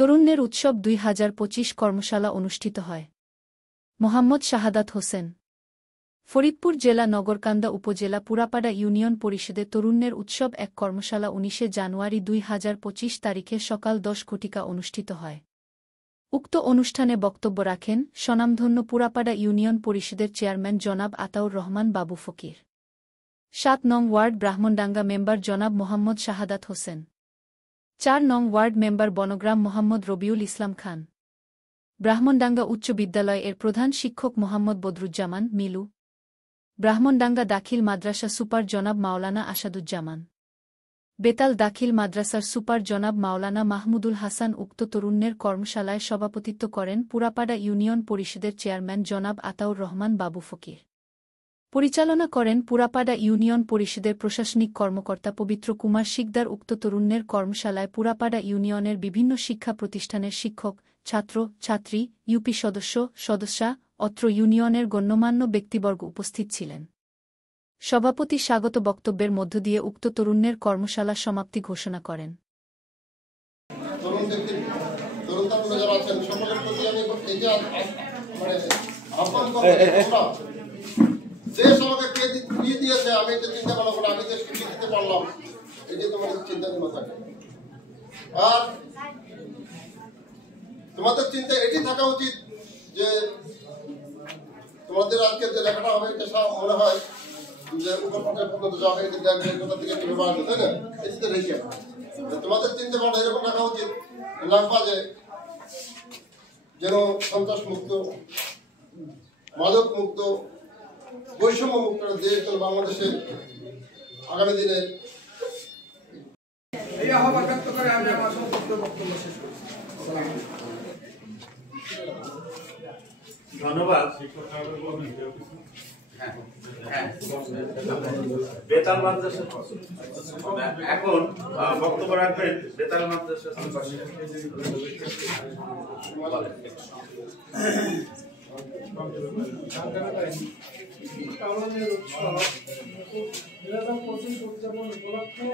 তরুণের উৎসব 2025 কর্মশালা অনুষ্ঠিত হয়। মোহাম্মদ শাহাদাত হোসেন। ফরিদপুর জেলা নগরকান্দা উপজেলা পুরাপাড়া ইউনিয়ন পরিষদে তরুণের উৎসব এক কর্মশালা 19 জানুয়ারি 2025 তারিখে সকাল 10 ঘটিকা অনুষ্ঠিত হয়। উক্ত অনুষ্ঠানে বক্তব্য রাখেন স্বনামধন্য পুরাপাড়া ইউনিয়ন পরিষদের চেয়ারম্যান জনাব আতাউর রহমান বাবু ফকির, 7 নং ওয়ার্ড ব্রাহ্মণডাঙ্গা মেম্বার জনাব মোহাম্মদ শাহাদাত হোসেন, 4 নং ওয়ার্ড মেম্বার বনগ্রাম মোহাম্মদ রবিউল ইসলাম খান, ব্রাহ্মণডাঙ্গা উচ্চ বিদ্যালয় এর প্রধান শিক্ষক মোহাম্মদ বদরুজ্জামান মিলু, ব্রাহ্মণডাঙ্গা দাখিল মাদ্রাসা সুপার জনাব মাওলানা আসাদুজ্জামান, বেতাল দাখিল মাদ্রাসার সুপার জনাব মাওলানা মাহমুদুল হাসান। উক্ত তরুণের কর্মশালায় সভাপতিত্ব করেন পুরাপাড়া ইউনিয়ন পরিষদের চেয়ারম্যান জনাব আতাউর রহমান বাবু ফকির। পরিচালনা করেন পুরাপাড়া ইউনিয়ন পরিষদের প্রশাসনিক কর্মকর্তা পবিত্র কুমার শিকদার। উক্ত তরুণের কর্মশালায় পুরাপাড়া ইউনিয়নের বিভিন্ন শিক্ষা প্রতিষ্ঠানের শিক্ষক, ছাত্র, ছাত্রী, ইউপি সদস্যা, অত্র ইউনিয়নের গণ্যমান্য ব্যক্তিবর্গ উপস্থিত ছিলেন। সভাপতি স্বাগত বক্তব্যের মধ্য দিয়ে উক্ত তরুণের কর্মশালা সমাপ্তি ঘোষণা করেন। আর তোমাদের চিন্তা এটি থাকা উচিত যে তোমাদের আজকে যে লেখাটা হবে এটা সব মনে হয় যে উপর পর্যায়ে পর্যন্ত যাওয়া হয়, কোথা থেকে কিভাবে আসবে, তাই না? এই চিন্তা রেখে তোমাদের চিন্তা ভাবনা এরকম রাখা উচিত লাগবা যে যেন সন্ত্রাস মুক্ত, মাদক মুক্ত, বৈষম্য মুক্ত দেশ বাংলাদেশে আগামী দিনে। এই আহ্বান ব্যক্ত করে আমি আমার সংক্ষিপ্ত বক্তব্য শেষ করছি। ধন্যবাদ। বেতাল মাদ্রাসা এখন বক্তব্য রাখবেন বেতাল মাদ্রাসা। কারণের উৎসব 2025 উদযাপন উপলক্ষে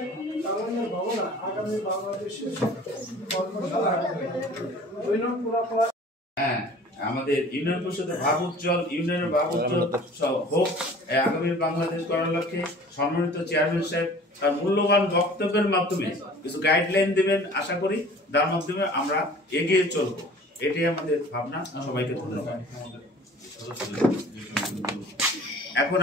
কারণের ভাবনা আগামী বাংলাদেশের কর্মশালা 2 নং পুরাপাড়া। আমাদের ইউনিয়ন পরিষদের ভাব উজ্জ্বল, ইউনিয়নের ভাব উজ্জ্বল হোক আগামী বাংলাদেশ করার লক্ষ্যে সম্মানিত চেয়ারম্যান সাহেব তার মূল্যবান বক্তব্যের মাধ্যমে কিছু গাইডলাইন দেবেন, আশা করি তার মাধ্যমে আমরা এগিয়ে চলবো। এটাই আমাদের ভাবনা। সবাইকে ধন্যবাদ। এখন